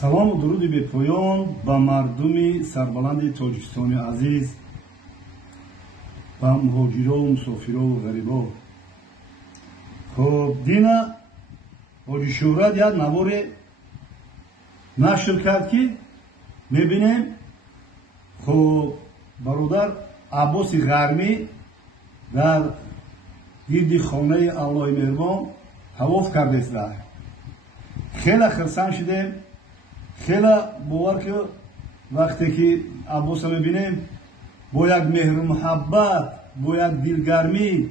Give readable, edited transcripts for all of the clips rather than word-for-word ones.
салому дуруди бепоён ба мардуми сарбаланди тоҷикистони азиз, ба муҳоҷирову мусофирову ғарибо. хоб дина ҳоҷи шӯҳрат як наворе нашр кард ки мебинем хоб бародар Аббоси Ғармӣ дар гирди хонаи Аллоҳи меҳрубон ҳавоф кардеста. хела хирсан шудем, хела бовар ки вақте ки Аббоса мебинем бо як меҳру муҳаббат, бо як дилгармӣ,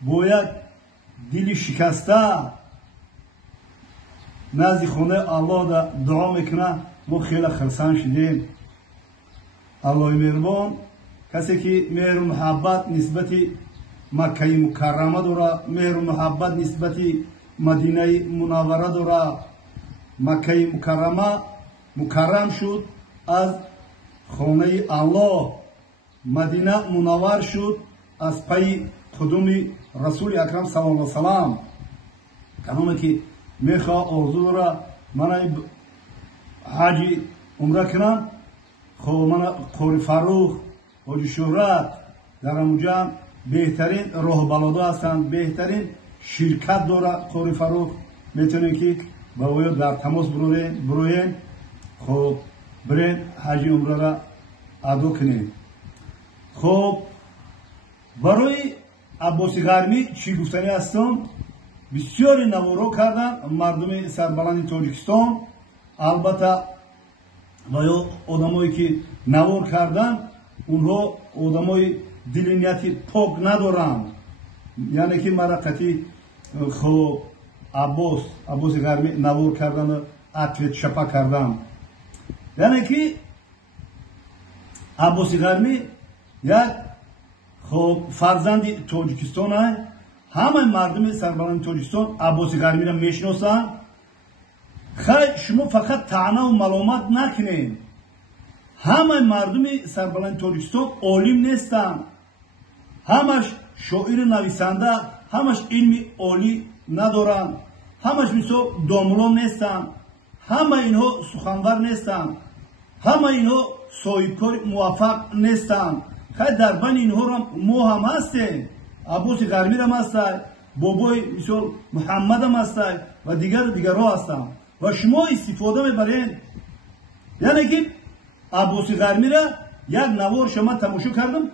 бо як дили шикаста назди хонаи Аллоҳ дуо мекуна. мо хела хирсан шудем. Аллоҳи меҳрубон касе ки меҳру муҳаббат нисбати Маккаи Мукаррама дора, меҳру муҳаббат нисбати Мадинаи Мунаввара дора. Маккаи Мукаррама мукаррам шуд аз хонаи Аллоҳ, Мадина мунаввар шуд аз пайи қудуми Расули Акрам саллаллоҳу алайҳи ва саллам. камоме ки мехоҳ орзу дора мана ҳаҷи умра кунам, хоб мана Қори Фаррух, ҳоҷи Шӯҳрат дар амуҷа беҳтарин роҳбалодо ҳастанд, беҳтарин ширкат дора Қори Фаррух. метавонем ки ба оё дар тамос бироем, хоб бирем ҳаҷи умрара адо кунем. хоб барои Аббоси Ғармӣ чӣ гуфтанӣ ҳастам? бисёре наворҳо карданд мардуми сарбаланди Тоҷикистон. албатта ва одамое ки навор карданд онҳо одамои дили нияти пок надоранд. яъне ки мара қатъи хоб Аббоси Ғармӣ навор карданду атвет чапа карданд. яъне ки Аббоси Ғармӣ як хоб фарзанди Тоҷикистон аст. ҳамаи мардуми сарбаланди Тоҷикистон Аббоси Ғармиро мешиносанд. хай шумо фақат таънаву маломат накунед. ҳамаи мардуми сарбаланди Тоҷикистон олим нестанд. ҳамаш шоиру нависанда, ҳамаш илми олӣ надоранд. ҳамаш мисол домло нестанд. ҳамаи инҳо суханвар нестанд. ҳамаи инҳо соҳибкори муваффақ нестанд. хай дар байни инҳоро мо ҳам ҳастем. Аббоси Ғармирам ҳастад, бобои мисол Муҳаммадам ҳастад ва дигару дигарҳо ҳастанд. ва шумо истифода мебаред. яъне ки Аббоси Ғармира як навор шумо тамошо кардам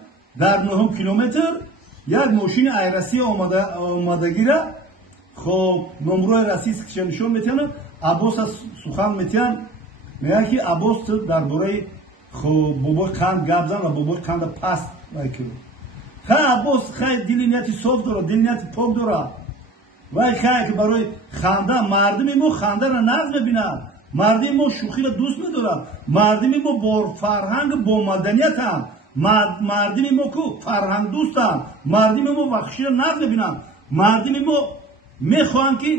дар 9 километр як мошини айрасӣ омадагира хоб номрои расист нишон метиҳанд. Аббоса сухан метиҳанд, мегӯянд ки Аббос дар бораи хоб бобои қанд гап зан ва бобои қанда паст вайкӯ. хай Аббос хай дили нияти соф дорад, дили нияти пок дорад. вай хай ки барои ханда мардуми мо хандара нағз мебинад. мардуми мо шӯхиро дӯст медорад. мардуми мо бо фарҳангу бо маданиятанд. мардуми мо ку фарҳангдӯстанд. мардуми мо вахширо нағз мебинанд. мардуми мо мехоҳанд ки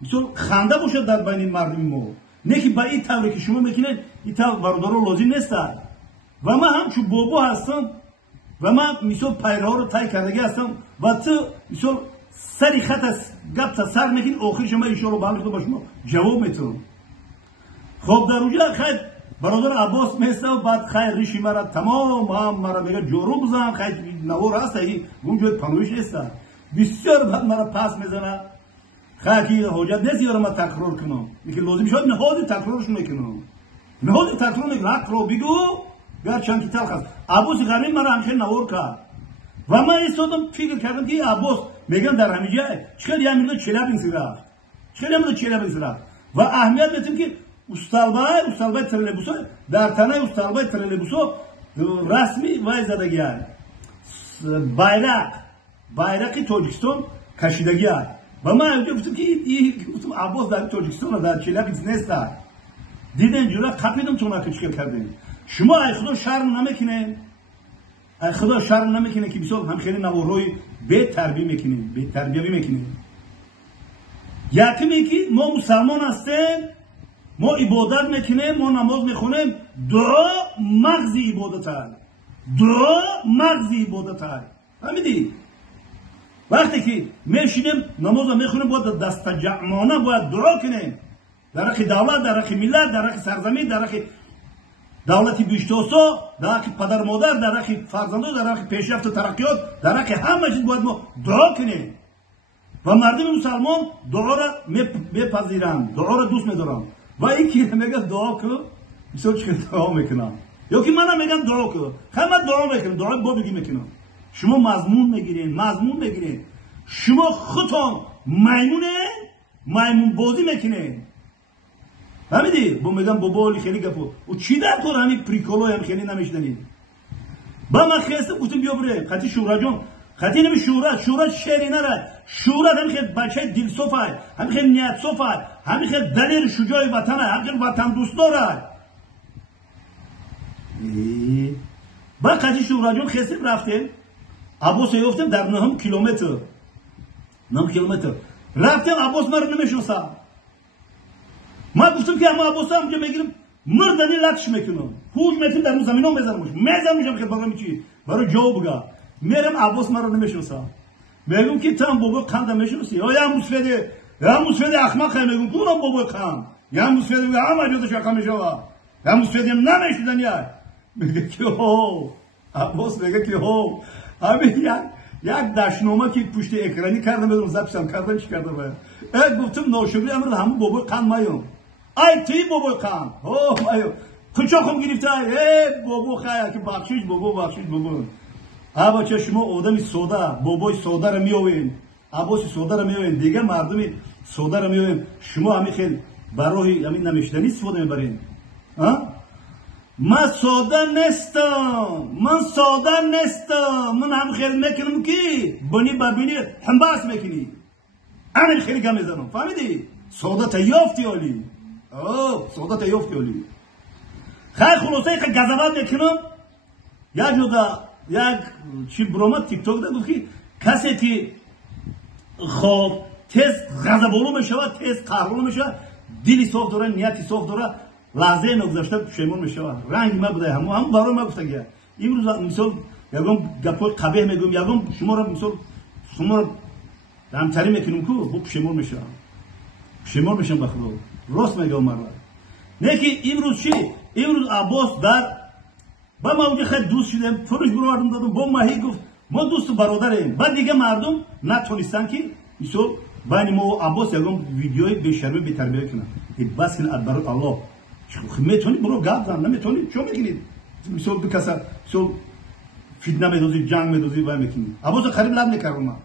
мисол ханда бошад дар байни мардуми мо. не ки ба ин тавре ки шумо мекунед, ин тавр бародаро лозим нестад. ва ман ҳамчун бобо ҳастам ва ман мисол пайраҳоро тай кардагӣ ҳастам ва ту мисол сари хата гапта сар мекунӣ, охирша ман иншоалло баҳр ба шумо ҷавоб метавонам. хоб дар уҷа хай бародар Аббос места баъд хай риши мара тамом ҳам мара мега ҷору бизан, хай навор ҳаста гум ҷои панӯиш неста. бисёр баъд мара пас мезана. хай ки ҳоҷат нест ёра ман такрор кунам. лекин лозим шуд ниҳоди такрорш мекунам. ниҳоди такрор мекунам. ҳақро бигӯ гарчанд ки талх аст. Аббоси Ғармӣ мара ҳамчун навор кард. ва ман истодам фикр кардам ки Аббос мегӯям дар ҳамин ҷай чиқад як миқдор Челябинск рафт. чиқад як миқдор Челябинск рафт. ва аҳамият метем ки усталбаи троллейбусо дар танаи усталбаи троллейбусо расми вай задагӣ аст. байрақи Тоҷикистон кашидагӣ аст. ва ман ҷо гуфтам ки Аббос дар Тоҷикистон дар Челябинск нест. дидем ҷура қапидам то наку чикар кардем. шумо ай худо шарм намекунед? ай худо шарм намекунед ки бисёр ҳамхеле наворҳои бетарбиявӣ мекунед? якиме ки мо мусалмон ҳастем, мо ибодат мекунем, мо намоз мехонем. дуо мағзи ибодат аст. дуо мағзи ибодат аст. ҳамидӣ вақте ки мешинем намозро мехонем, бояд дастаҷаъмона бояд дуо кунем. در حق دولت، در حق ملت، در حق سرزمین، در حق دولت بیشتوسو، در حق پدر مادر، در حق فرزندان، در حق پیشرفت و ترقیات، در حق همه چیز باید ما دعا کنیم و مردم مسلمان دعا را میپذیرند، دعا را دوست می‌دارند و این که میگه دعا کن بسیار چه دعا میکنم یا که منم میگم دعا کن همه دعا میکنم دعا با بگی میکنم شما مضمون میگیرین شما خودتون میمون بازی میکنین فهمیدی با میگم بابا خیلی گپو او چی در کار همین پریکولو هم خیلی نمیشدنید با من خواستم گفتم بیا بره خطی شورا جون خطی نمی شورا شعری نره شورا هم خیلی بچه دل صفای هم خیلی نیت صفای هم خیلی دلیل شجاع وطنه هم خیلی وطن دوست داره با خطی شورا جون خواستم رفتیم عباس یافتم در 9 کیلومتر رفتیم عباس مرا نمیشناسم ما گفتم که اما عباس هم میگیرم مردنی لطش میکنم هوش میتونم در اون زمین ها میزنم که برای چی برای جواب بگم میرم عباس مرا نمیشناسم میگم که تو هم بابا قند میشناسی یا موسفید احمق میگم کدوم بابا قند یا موسفید میگه همه جوز شاکا میشوا یا موسفید نمیشدن یا میگه که هو عباس میگه که هو همین یک دشنامه که پشت اکرانی کردم بدون زبشم کردم چی کردم باید گفتم ناشکری امروز همون بابا قند مایم ای توی بابا قند مایم کچا خم گرفته بابا خیلی که بخشیش بابا بچه شما آدمی ساده بابای ساده رو میوین عباسی ساده رو میوین دیگه مردمی ساده رو میوین شما همین خیلی برای همین نمیشدنی استفاده میبرین من ساده نیستم من هم خیلی میکنم که ببینی همباس میکنی انا خیلی گم میزنم فهمیدی ساده تا یافتی علی خیلی خلاصه یک گزوات میکنم یک چی برامت تیک توک داد که کسی که خواب تیز غضب‌آلود میشه تیز قهرمان میشه دلی صاف داره نیتی صاف داره لحظه نگذشته پشیمون میشه رنگ ما بوده هم برای ما گفتن که امروز مثال یگم گپای قبیح میگم یگم شما را دمتری میکنم که خوب پشیمون میشم بخدا راست میگم مرا نه که امروز عباس در با ما اونجا خیلی دوست شدیم فروش برآوردم دادم با ماهی گفت ما دوست و برادریم بعد دیگه مردم نتونستن که مثال بین ما و عباس یگم ویدیوی بی‌شرمی بی‌تربیت کنن بس کن برای الله میتونی برو گپ زن نمیتونی چون میکنید مثال بکسر مثال فتنه میدوزی جنگ میدوزی و میکنید عباس قریب لب نکردم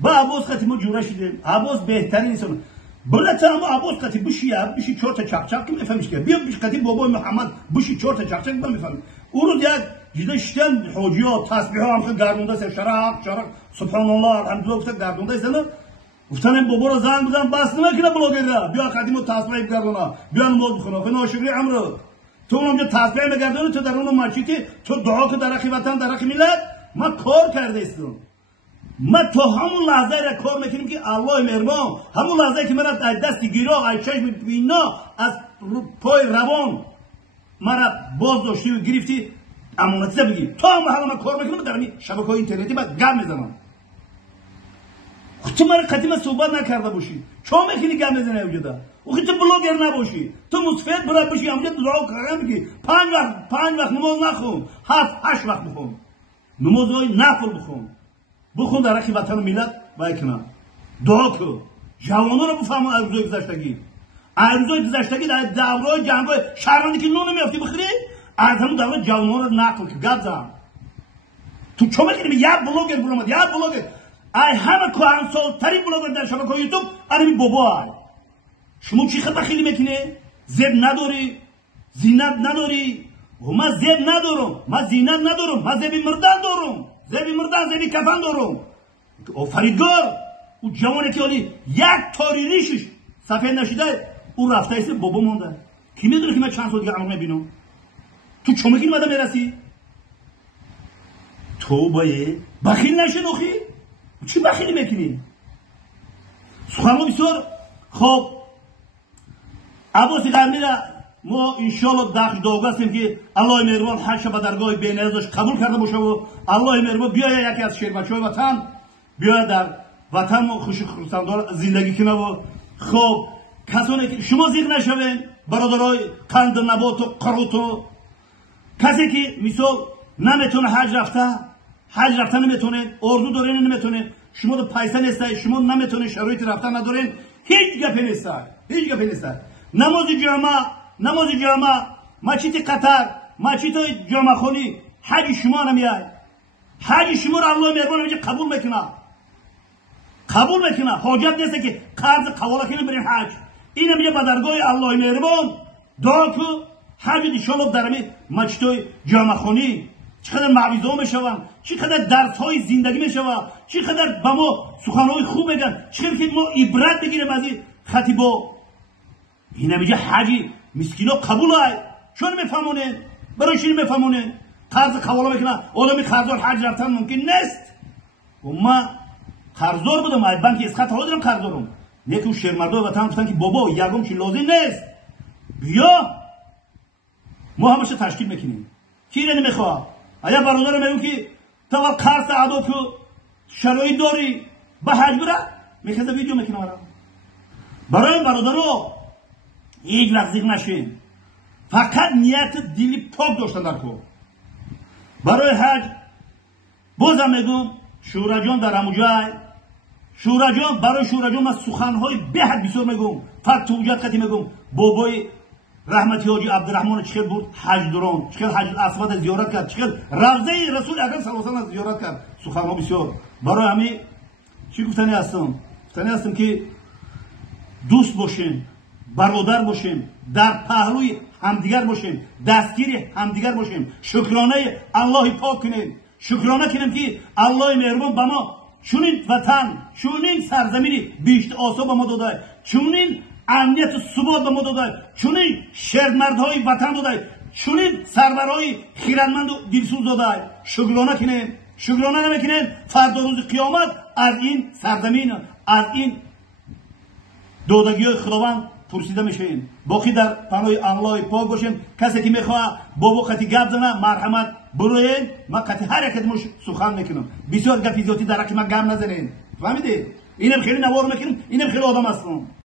با عباس خطی ما جوره شدیم عباس بهترین انسان بله تا اما عباس قطی بشی 4 تا چقچق که میفهمیش که بیا بش قطی بابای محمد بشی 4 تا چقچق با میفهمی او رو یک جدا شدن حاجیات تسبیح ها هم گردونده سر شرق سبحان الله الحمدلله گفت گردونده سن گفتن بابا رو زنگ بزن بس نمیکنه بلاگر بیا قدیمو تسبیح گردونه بیا نماز بخونه خب ناشکری عمرو تو اونجا تسبیح میگردونی تو در اون مسجدی تو دعا که در حق وطن در حق ملت ما کار کرده استم ما تو همون لحظه را کار میکنیم که الله مهربان همون لحظه که مرا از دست گیرا از چشم بینا از پای روان مرا باز داشتی و گرفتی امانتیزه بگی تو هم حالا من کار میکنم در شبکه‌های اینترنتی بعد گم میزنم تو مرا قدیم صحبت نکرده باشی چون میکنی گم میزنی اوجدا او تو بلاگر نباشی تو مستفید برای باشی اونجا دعا کردن بگی 5 وقت نماز نخون 7-8 وقت بخون نمازهای نفل بخون در حق وطن و ملت بکنن دعا کن جوانان رو بفهمون ارزوی گذشتگی در دوره جنگ‌های شهرانی که نون نمیافتی بخوری از همون دوره جوانان رو نقل که گپ زن تو چه میکنی یک بلاگر برامد ای همه کهن سال‌ترین بلاگر در شبکه‌های یوتیوب همین بابا شما چی خطا خیلی میکنی زب نداری زینت نداری من زب ندارم من زینت ندارم من زب مردن دارم زبی کفن دارم آفریدگار او جوانی که حالی یک تاری ریشش سفید نشده او رفته ایست بابا مونده کی میدونه که من چند سال دیگه عمر میبینم تو چه میگی مادم میرسی تو باید بخیل نشه نخی چی بخیلی میکنی سخنگو بسیار خب عباسی قرمیره ما انشالله داخل دوگه هستیم که الله مهربان هر شب درگاه بینیازش قبول کرده باشه و الله مهربان بیاید یکی از شیربچه‌های وطن بیاید در وطن خوش خرسندار زندگی کنه و خب کسانی که شما زیغ نشوین برادرای قند نبات و قروت و کسی که مثال نمیتونه حج رفته نمیتونه ارزو دارین نمیتونه شما دو پیسه نیسته شما نمیتونه شرایط رفتن ندارین هیچ گپی نیسته نماز جامع مسجد قطر مسجد جامع خونی حج شما نمیاد حج شما رو الله مهربان میگه قبول میکنه حاجت نیست که قرض قواله کنیم بریم حج این میگه به درگاه الله مهربان دعا کو حج ان شاء الله در می مسجد جامع خونی چقدر معویزه میشون چقدر درس های زندگی میشوه چقدر به ما سخنهای خوب میگن چقدر که ما عبرت بگیریم از این خطیبا این میگه حج مسکینا قبوله چون میفهمونین برای چی میفهمونین قرض قواله میکنه آدمی قرضدار حج رفتن ممکن نیست و ما قرضدار بودم از بانک اسقاط حالا دارم قرضدارم یکی اون شهرمردای وطن گفتن که بابا یگم چی لازم نیست بیا ما همش تشکیل میکنیم کی نمیخواد ایا برادر میگم که تو قرض ادا کو شرایط داری به حج بره میخواد ویدیو میکنه برای برادرها هیچ لحظه نشین فقط نیت دلی پاک داشتن در کو برای حج بازم میگم شورا جان در همونجای شورا جان برای شورا جان من سخنهای به حد بسیار میگم فقط توجیهات خطی میگم بابای رحمتی حاجی عبدالرحمن چقدر بود حج درون چقدر حج اسود زیارت کرد چقدر روضه رسول اکرم صلی الله علیه و زیارت کرد سخنها بسیار برای همین چی گفتنی هستم که دوست باشیم برادر باشیم در پهلوی همدیگر باشیم دستگیر همدیگر باشیم شکرانه الله پاک کنیم شکرانه کنیم که الله مهربان به ما چونین وطن چونین سرزمینی بیشتر آسا به ما داده چونین امنیت و ثبات به ما داده چونین شهرمردهای وطن داده چونین سرورهای خیرتمند و دلسوز داده شکرانه نمیکنین فردا روز قیامت از این سرزمین از این دادگی های خداوند پرسیده میشین باقی در پناه الله پاک باشین کسی که میخواه بابا خطی گپ زنه مرحمت بروین ما خطی هر یک مش سخن میکنم بسیار گپی زیادی در حق ما گپ نزنین فهمیدید اینم خیلی نوار میکنم اینم خیلی آدم هستم